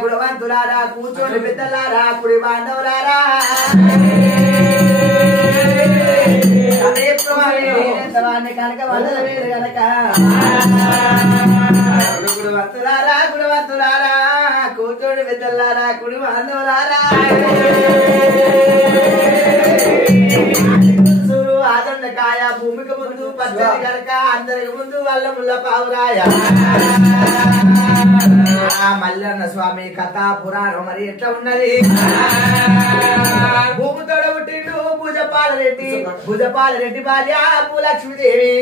గుణవంతులారా కూర్చోని పెద్దలారా కుడి బాంధవులారా అదే ప్రమాణి కనుక వందల వేరు కనుక గుణవంతులారా కూర్చోని పెద్దలారా కుడి బాంధవులారా ఆదండకాయ భూమికి ముందు పచ్చని కనుక అందరికి ముందు వాళ్ళ ముళ్ళ పావురాయ మల్లన్న స్వామి కథ పురాణం మరి ఎట్లా ఉన్నది భూమితోడ పుట్టిండు భుజపాలరెడ్డి భార్య భూలక్ష్మీదేవి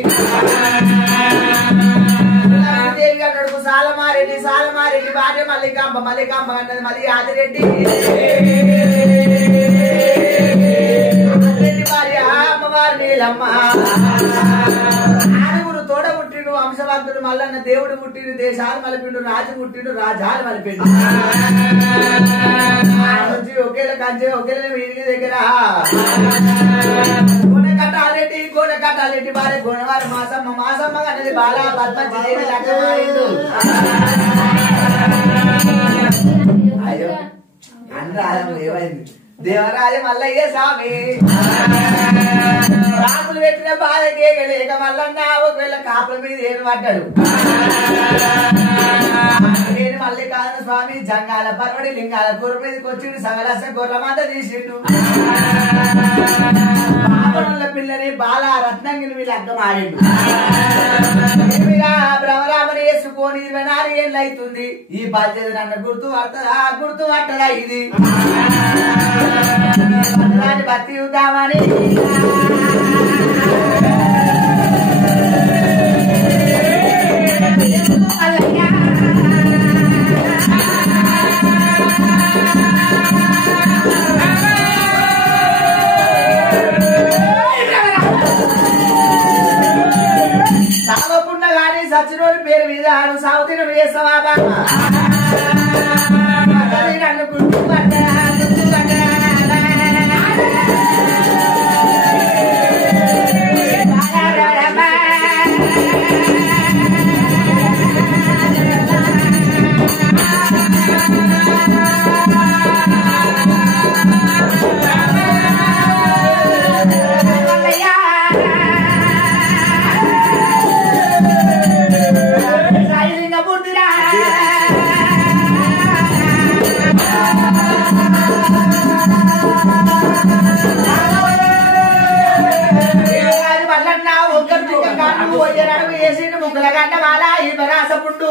దేవి అన్నాడు సాలమారెడ్డి భార్య మల్లికాంబ అన్నది మరి ఆదిరెడ్డి భార్య అమ్మవారి నీలమ్మ తోడ పుట్టిండు వంశవంతుడు మల్లన్న దేవుడు పుట్టిండు దేశాలు మలిపిండు రాజు పుట్టిండు రాజాలు మలిపిండు నుంచి ఒకేలా కంచె ఒకేలా వీరికి దగ్గర కోనకట్టాలెడ్డి భార్య గోనవారి మాసమ్మ అనేది బాలా పద్మదేవి లక్ష్మీదేవి అయ్యో అనరాజం ఏమైంది దేవరాజ మల్లయ్య స్వామి రాములు పెట్టిన బాధకే లేక మల్లన్న ఒకవేళ కాపుల మీద ఏమి పడ్డాడు నేను మల్లికార్జున స్వామి జంగాల పర్వడి లింగాల గుర్ర మీదకి వచ్చిండు సగలస గొర్రమంత తీసిండు బాబనుల పిల్లని బాల రత్నంగిని వీళ్ళు అర్థమాడిండు భ్రమరామని వేసుకొని 24 ఏళ్ళు అవుతుంది ఈ బాధ్యత నన్ను గుర్తు పట్టదా ఇది భక్తి చూద్దామని సాగకుండా కానీ సచ్చినోడి పేరు మీద సాగుతిన వేస్తావా నన్ను గుర్తు ముగ్గుల గంట మాల ఈ పరాస పుండు